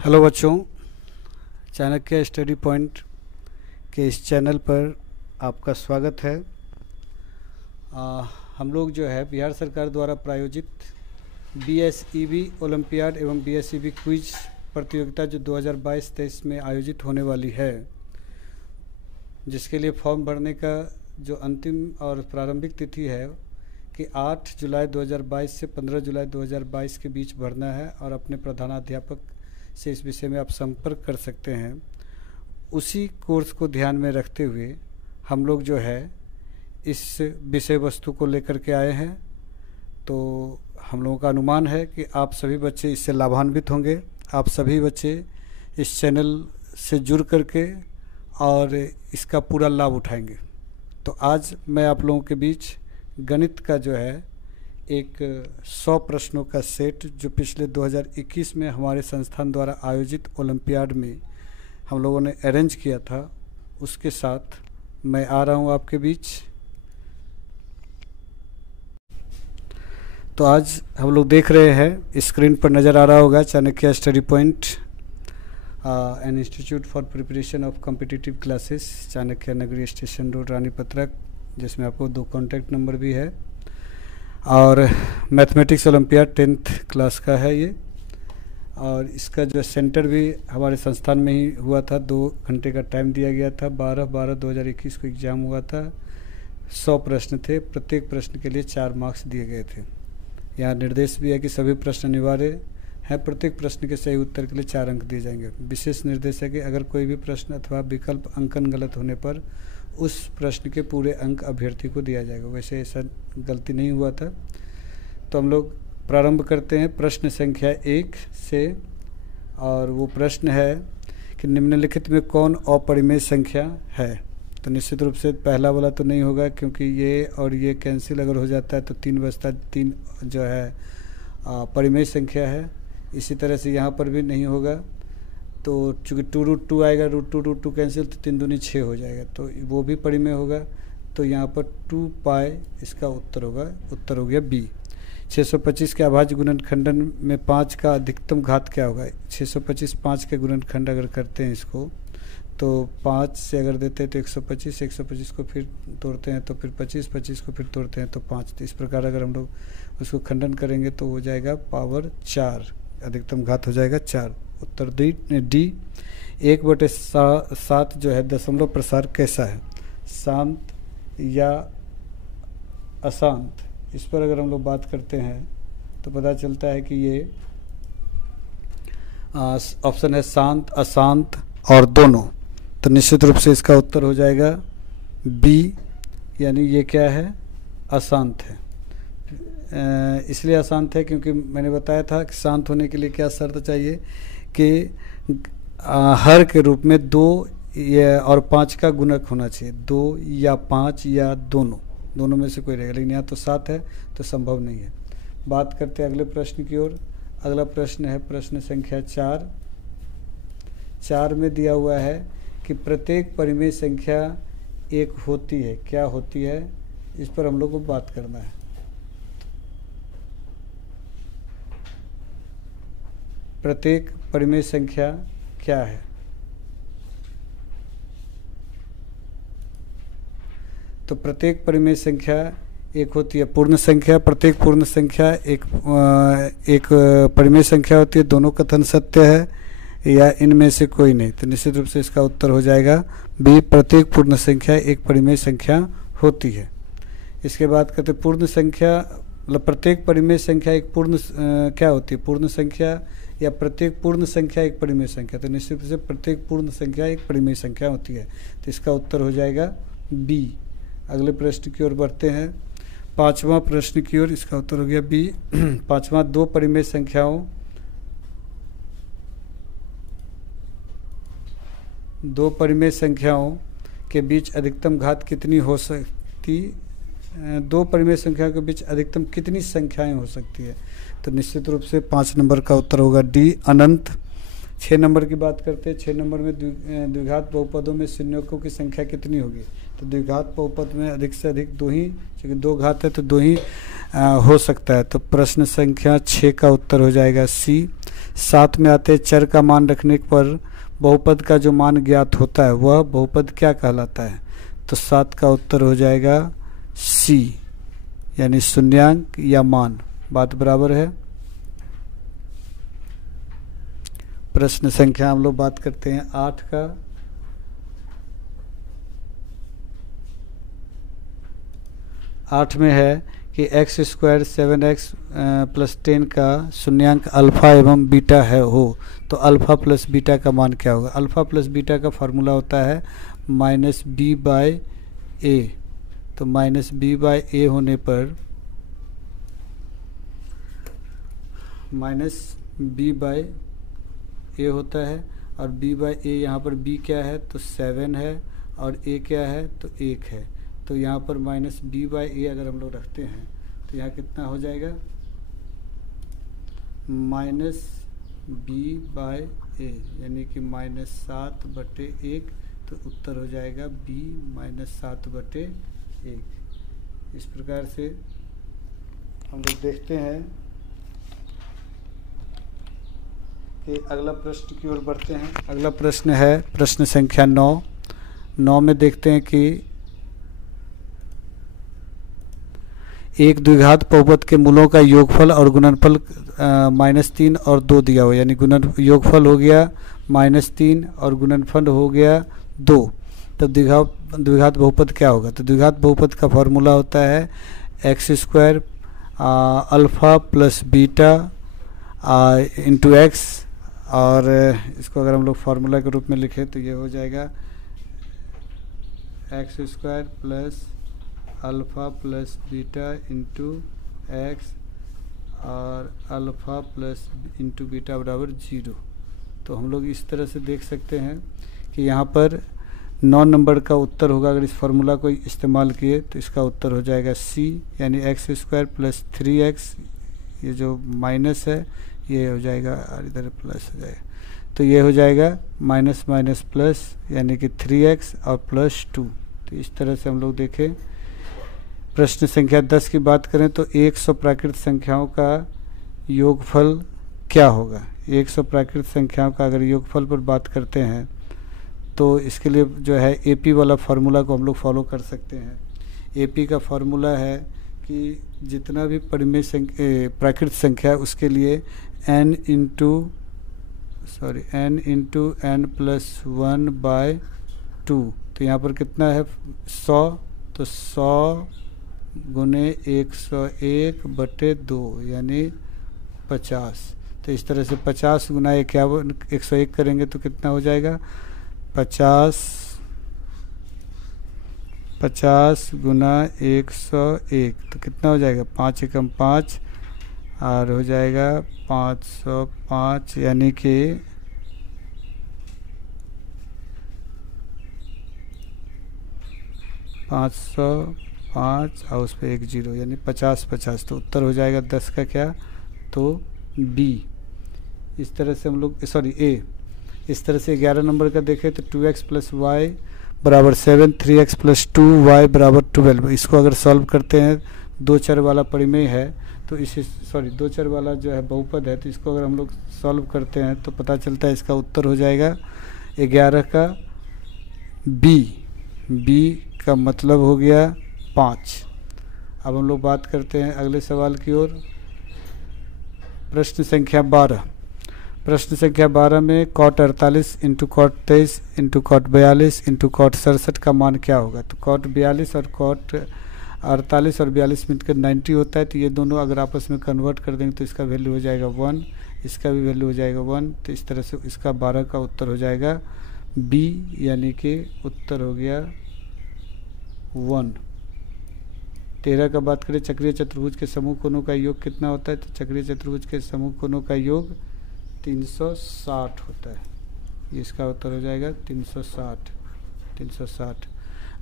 Hello बच्चों, Chanakya study point के इस चैनल पर आपका स्वागत है। हम लोग जो है बिहार सरकार द्वारा प्रायोजित बीएसईबी ओलंपियाड एवं बीएसईबी क्विज प्रतियोगिता जो 2022-23 में आयोजित होने वाली है, जिसके लिए फॉर्म भरने का जो अंतिम और प्रारंभिक तिथि है कि 8 जुलाई 2022 से 15 जुलाई 2022 के बीच भरना है और अपने प्रधानाध्यापक से इस विषय में आप संपर्क कर सकते हैं। उसी कोर्स को ध्यान में रखते हुए हम लोग जो है इस विषय वस्तु को लेकर के आए हैं। तो हम लोगों का अनुमान है कि आप सभी बच्चे इससे लाभान्वित होंगे। आप सभी बच्चे इस चैनल से जुड़ करके और इसका पूरा लाभ उठाएंगे। तो आज मैं आप लोगों के बीच गणित का जो है एक 100 प्रश्नों का सेट जो पिछले 2021 में हमारे संस्थान द्वारा आयोजित ओलंपियाड में हम लोगों ने अरेंज किया था, उसके साथ मैं आ रहा हूं आपके बीच। तो आज हम लोग देख रहे हैं, स्क्रीन पर नज़र आ रहा होगा, Chanakya study point an institute for preparation of competitive classes, Chanakya नगरी स्टेशन रोड, रानी पत्रक, जिसमें आपको 2 कॉन्टैक्ट नंबर भी है। और मैथमेटिक्स ओलंपियाड 10th क्लास का है ये, और इसका जो सेंटर भी हमारे संस्थान में ही हुआ था। 2 घंटे का टाइम दिया गया था। 12/12/2021 को एग्ज़ाम हुआ था। 100 प्रश्न थे, प्रत्येक प्रश्न के लिए 4 मार्क्स दिए गए थे। यहाँ निर्देश भी है कि सभी प्रश्न अनिवार्य हैं, प्रत्येक प्रश्न के सही उत्तर के लिए 4 अंक दिए जाएंगे। विशेष निर्देश है कि अगर कोई भी प्रश्न अथवा विकल्प अंकन गलत होने पर उस प्रश्न के पूरे अंक अभ्यर्थी को दिया जाएगा। वैसे ऐसा गलती नहीं हुआ था। तो हम लोग प्रारंभ करते हैं प्रश्न संख्या 1 से, और वो प्रश्न है कि निम्नलिखित में कौन अपरिमेय संख्या है। तो निश्चित रूप से पहला वाला तो नहीं होगा, क्योंकि ये और ये कैंसिल अगर हो जाता है तो 3 बचता, 3 जो है परिमेय संख्या है। इसी तरह से यहाँ पर भी नहीं होगा। तो चूँकि 2√2 आएगा, √2 कैंसिल, तो 3 दूनी 6 हो जाएगा, तो वो भी परिमेय होगा। तो यहाँ पर 2 पाई इसका उत्तर होगा। उत्तर हो गया बी। 625 के अभाज्य गुणनखंडन में 5 का अधिकतम घात क्या होगा। 625 5 के गुणनखंड अगर करते हैं इसको, तो 5 से अगर देते हैं तो 125, 125 को फिर तोड़ते हैं तो फिर 25, 25 को फिर तोड़ते हैं तो 5। तो इस प्रकार अगर हम लोग उसको खंडन करेंगे तो हो जाएगा पावर 4, अधिकतम घात हो जाएगा 4। उत्तर डी। 1/7 जो है दशमलव प्रसार कैसा है, शांत या अशांत। इस पर अगर हम लोग बात करते हैं तो पता चलता है कि ये ऑप्शन है शांत, अशांत और दोनों। तो निश्चित रूप से इसका उत्तर हो जाएगा बी, यानी ये क्या है, अशांत है। इसलिए अशांत है क्योंकि मैंने बताया था कि शांत होने के लिए क्या शर्त चाहिए कि हर के रूप में 2 और 5 का गुणक होना चाहिए। 2 या 5 या दोनों में से कोई रहेगा, लेकिन यहाँ तो 7 है तो संभव नहीं है। बात करते हैं अगले प्रश्न की ओर। अगला प्रश्न है प्रश्न संख्या 4। 4 में दिया हुआ है कि प्रत्येक परिमेय संख्या एक होती है। क्या होती है, इस पर हम लोग को बात करना है। प्रत्येक परिमेय संख्या क्या है। तो प्रत्येक परिमेय संख्या एक होती है पूर्ण संख्या। प्रत्येक पूर्ण संख्या एक परिमेय संख्या होती है। दोनों कथन सत्य है या इनमें से कोई नहीं। तो निश्चित रूप से इसका उत्तर हो जाएगा बी, प्रत्येक पूर्ण संख्या एक परिमेय संख्या होती है। इसके बाद कहते पूर्ण संख्या, मतलब प्रत्येक परिमेय संख्या एक पूर्ण क्या होती है, पूर्ण संख्या या प्रत्येक पूर्ण संख्या एक परिमेय संख्या। तो निश्चित रूप से प्रत्येक पूर्ण संख्या एक परिमेय संख्या होती है। तो इसका उत्तर हो जाएगा बी। अगले प्रश्न की ओर बढ़ते हैं, 5वां प्रश्न की ओर। इसका उत्तर हो गया बी। 5वां, 2 परिमेय संख्याओं के बीच अधिकतम घात कितनी हो सकती। 2 परिमेय संख्याओं के बीच अधिकतम कितनी संख्याएं हो सकती है। तो निश्चित रूप से 5 नंबर का उत्तर होगा डी, अनंत। 6 नंबर की बात करते हैं। 6 नंबर में द्विघात बहुपदों में शून्यकों की संख्या कितनी होगी। तो द्विघात बहुपद में अधिक से अधिक 2 ही, क्योंकि 2 घात है तो 2 ही हो सकता है। तो प्रश्न संख्या 6 का उत्तर हो जाएगा सी। साथ में आते चर का मान रखने पर बहुपद का जो मान ज्ञात होता है वह बहुपद क्या कहलाता है? तो 7 का उत्तर हो जाएगा सी, यानी शून्यांक या मान। बात बराबर है। प्रश्न संख्या हम लोग बात करते हैं 8 का। 8 में है कि x स्क्वायर 7x प्लस 10 का शून्यांक अल्फ़ा एवं बीटा है हो, तो अल्फ़ा प्लस बीटा का मान क्या होगा? अल्फ़ा प्लस बीटा का फार्मूला होता है माइनस बी बाई ए। तो माइनस बी बाई ए होने पर माइनस बी बाई ए होता है, और b बाई ए यहाँ पर b क्या है? तो 7 है, और a क्या है? तो 1 है। तो यहाँ पर माइनस बी बाई ए अगर हम लोग रखते हैं तो यहाँ कितना हो जाएगा? माइनस बी बाई ए, यानी कि माइनस 7/1। तो उत्तर हो जाएगा b माइनस 7/1। इस प्रकार से हम लोग देखते हैं कि अगला प्रश्न की ओर बढ़ते हैं। अगला प्रश्न है प्रश्न संख्या 9। 9 में देखते हैं कि एक द्विघात बहुपद के मूलों का योगफल और गुणनफल -3 और 2 दिया हो, यानी योगफल हो गया -3 और गुणनफल हो गया 2। तब द्विघात बहुपद क्या होगा? तो द्विघात बहुपद का फॉर्मूला होता है x square alpha plus beta into x, और इसको अगर हम लोग फार्मूला के रूप में लिखें तो ये हो जाएगा x square plus alpha plus beta into x, और अल्फ़ा प्लस इंटू बीटा बराबर 0। तो हम लोग इस तरह से देख सकते हैं कि यहाँ पर 9 नंबर का उत्तर होगा। अगर इस फार्मूला को इस्तेमाल किए तो इसका उत्तर हो जाएगा सी, यानी x स्क्वायर प्लस 3x, ये जो माइनस है ये हो जाएगा और इधर प्लस हो जाएगा, तो ये हो जाएगा माइनस माइनस प्लस, यानी कि 3x और प्लस 2। तो इस तरह से हम लोग देखें। प्रश्न संख्या 10 की बात करें तो 100 प्राकृत संख्याओं का योगफल क्या होगा? 100 प्राकृत संख्याओं का अगर योगफल पर बात करते हैं तो इसके लिए जो है एपी वाला फार्मूला को हम लोग फॉलो कर सकते हैं। एपी का फार्मूला है कि जितना भी परिमेय प्राकृत संख्या उसके लिए n इंटू n+1/2। तो यहाँ पर कितना है 100, तो 100 गुने 101/2 यानी 50। तो इस तरह से 50 गुना 101 करेंगे तो कितना हो जाएगा? 50 गुना 101 तो कितना हो जाएगा? 5 एकम 5 और हो जाएगा 505, यानी कि 505 और उस पर 1 0, यानी 50। तो उत्तर हो जाएगा 10 का क्या? तो बी। इस तरह से हम लोग ए। इस तरह से 11 नंबर का देखें तो 2x + y = 7, 3x + 2y = 12। इसको अगर सॉल्व करते हैं, दो चर वाला परिमेय है तो दो चर वाला जो है बहुपद है, तो इसको अगर हम लोग सॉल्व करते हैं तो पता चलता है इसका उत्तर हो जाएगा 11 का बी का मतलब हो गया 5। अब हम लोग बात करते हैं अगले सवाल की ओर। प्रश्न संख्या 12। प्रश्न संख्या 12 में cot 48 into cot 23 into cot 42 into cot 67 का मान क्या होगा? तो cot 42 और cot 48 और 42 मिलकर 90 होता है। तो ये दोनों अगर आपस में कन्वर्ट कर देंगे तो इसका वैल्यू हो जाएगा 1, इसका भी वैल्यू हो जाएगा 1। तो इस तरह से इसका 12 का उत्तर हो जाएगा बी, यानी कि उत्तर हो गया 1। 13 का बात करें, चक्रीय चतुर्भुज के समूह कोणों का योग कितना होता है? तो चक्रीय चतुर्भुज के समूह कोणों का योग 360 होता है। ये इसका उत्तर हो जाएगा 360।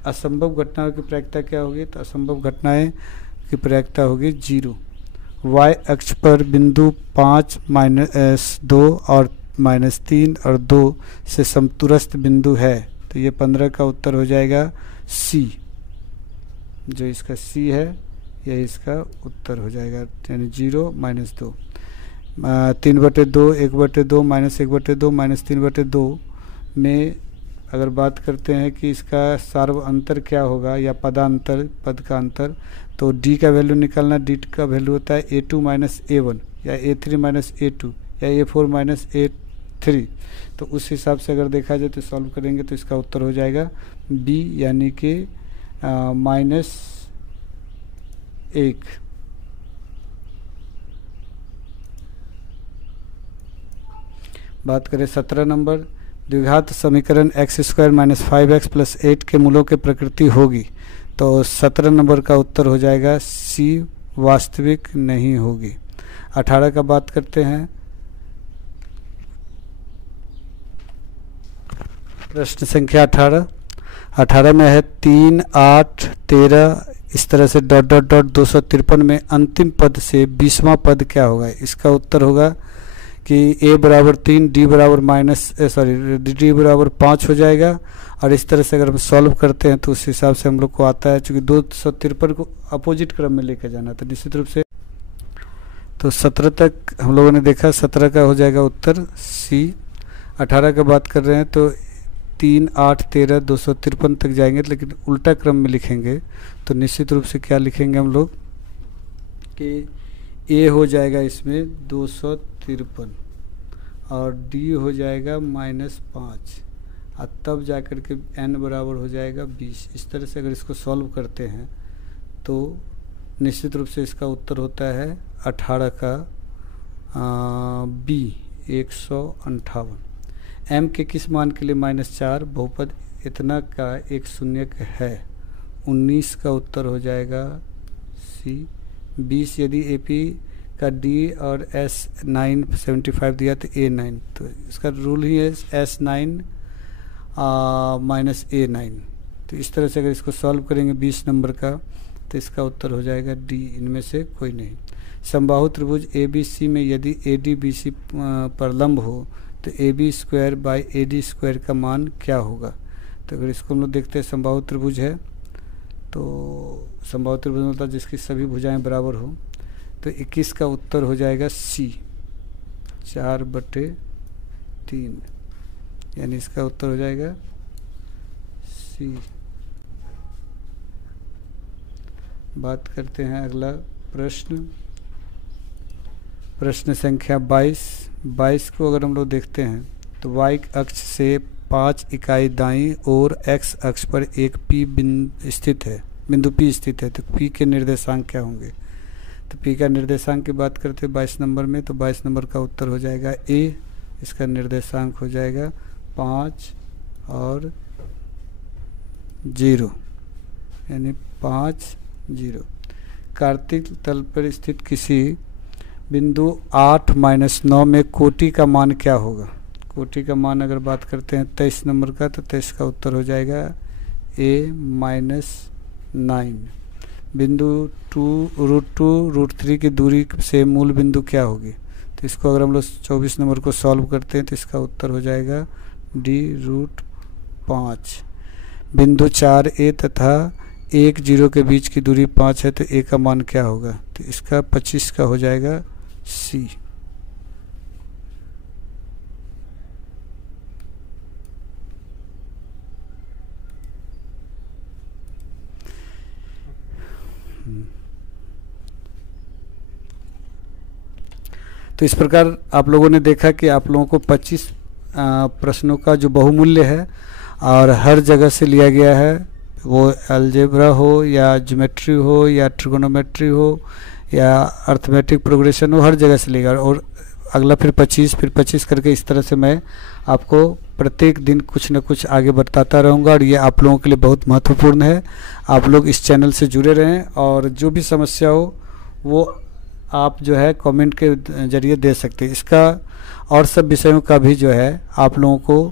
असंभव घटनाओं की प्रायिकता क्या होगी? तो असंभव घटनाएं की प्रायिकता होगी 0। y अक्ष पर बिंदु 5, -2 और -3 और 2 से समतुरस्थ बिंदु है। तो ये 15 का उत्तर हो जाएगा सी। जो इसका सी है यही इसका उत्तर हो जाएगा, यानी 0 - 2। 3/2, 1/2, -1/2, -3/2 में अगर बात करते हैं कि इसका सार्व अंतर क्या होगा या पदांतर, पद का अंतर, तो d का वैल्यू निकालना, d का वैल्यू होता है a2 - a1 या a3 - a2 या a4 - a3। तो उस हिसाब से अगर देखा जाए तो सॉल्व करेंगे तो इसका उत्तर हो जाएगा b, यानी कि -1। बात करें 17 नंबर, द्विघात समीकरण x² - 5x + 8 के मूलों की प्रकृति होगी, तो 17 नंबर का उत्तर हो जाएगा C, वास्तविक नहीं होगी। 18 का बात करते हैं, प्रश्न संख्या 18 में है 3, 8, 13 इस तरह से ... 253 में अंतिम पद से 20वां पद क्या होगा। इसका उत्तर होगा कि a बराबर 3, d बराबर d बराबर 5 हो जाएगा। और इस तरह से अगर हम सॉल्व करते हैं तो उस हिसाब से हम लोग को आता है, चूँकि 253 को अपोजिट क्रम में लेकर जाना, तो निश्चित रूप से तो 17 तक हम लोगों ने देखा, 17 का हो जाएगा उत्तर C। 18 का बात कर रहे हैं तो 3, 8, 13, 253 तक जाएंगे, लेकिन उल्टा क्रम में लिखेंगे तो निश्चित रूप से क्या लिखेंगे हम लोग कि A हो जाएगा इसमें 253 और D हो जाएगा -5 और तब जा कर के n बराबर हो जाएगा 20। इस तरह से अगर इसको सॉल्व करते हैं तो निश्चित रूप से इसका उत्तर होता है 18 का B, 158। m के किस मान के लिए -4, बहुपद इतना का एक शून्यक है। 19 का उत्तर हो जाएगा C। 20 यदि AP का D और S9 75 दिया तो A9, तो इसका रूल ही है S9 -A9। तो इस तरह से अगर इसको सॉल्व करेंगे 20 नंबर का तो इसका उत्तर हो जाएगा D, इनमें से कोई नहीं। समबाहु त्रिभुज ABC में यदि AD BC पर लंब हो तो AB² AD² का मान क्या होगा। तो अगर इसको हम लोग देखते हैं, समबाहु त्रिभुज है तो समबाहु त्रिभुज मतलब जिसकी सभी भुजाएं बराबर हो, तो 21 का उत्तर हो जाएगा C, 4/3, यानी इसका उत्तर हो जाएगा C। बात करते हैं अगला प्रश्न संख्या 22 को अगर हम लोग देखते हैं तो y अक्ष से 5 इकाई दाईं और x अक्ष पर एक बिंदु स्थित है, तो P के निर्देशांक क्या होंगे। तो P का निर्देशांक की बात करते हैं 22 नंबर में, तो 22 नंबर का उत्तर हो जाएगा A, इसका निर्देशांक हो जाएगा 5 और 0, यानी 5, 0। कार्तिक तल पर स्थित किसी बिंदु 8 - 9 में कोटि का मान क्या होगा। कोटि का मान अगर बात करते हैं 23 नंबर का, तो 23 का उत्तर हो जाएगा A -9। बिंदु 2√2 √3 की दूरी से मूल बिंदु क्या होगी। तो इसको अगर हम लोग 24 नंबर को सॉल्व करते हैं तो इसका उत्तर हो जाएगा D √5। बिंदु 4A तथा 1, 0 के बीच की दूरी 5 है, तो A का मान क्या होगा। तो इसका 25 का हो जाएगा C। तो इस प्रकार आप लोगों ने देखा कि आप लोगों को 25 प्रश्नों का जो बहुमूल्य है और हर जगह से लिया गया है, वो अलजेब्रा हो या ज्योमेट्री हो या ट्रिगोनोमेट्री हो या अर्थमेटिक प्रोग्रेशन हो, हर जगह से लिया गया। और अगला फिर 25 करके इस तरह से मैं आपको प्रत्येक दिन कुछ न कुछ आगे बताता रहूँगा और ये आप लोगों के लिए बहुत महत्वपूर्ण है। आप लोग इस चैनल से जुड़े रहें और जो भी समस्या हो वो आप जो है कमेंट के ज़रिए दे सकते हैं। इसका और सब विषयों का भी जो है आप लोगों को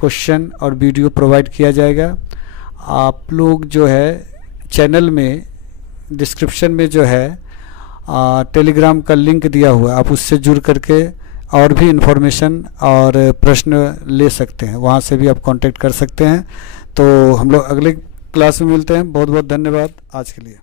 क्वेश्चन और वीडियो प्रोवाइड किया जाएगा। आप लोग जो है चैनल में डिस्क्रिप्शन में जो है टेलीग्राम का लिंक दिया हुआ है, आप उससे जुड़ करके और भी इन्फॉर्मेशन और प्रश्न ले सकते हैं, वहाँ से भी आप कांटेक्ट कर सकते हैं। तो हम लोग अगले क्लास में मिलते हैं। बहुत बहुत धन्यवाद आज के लिए।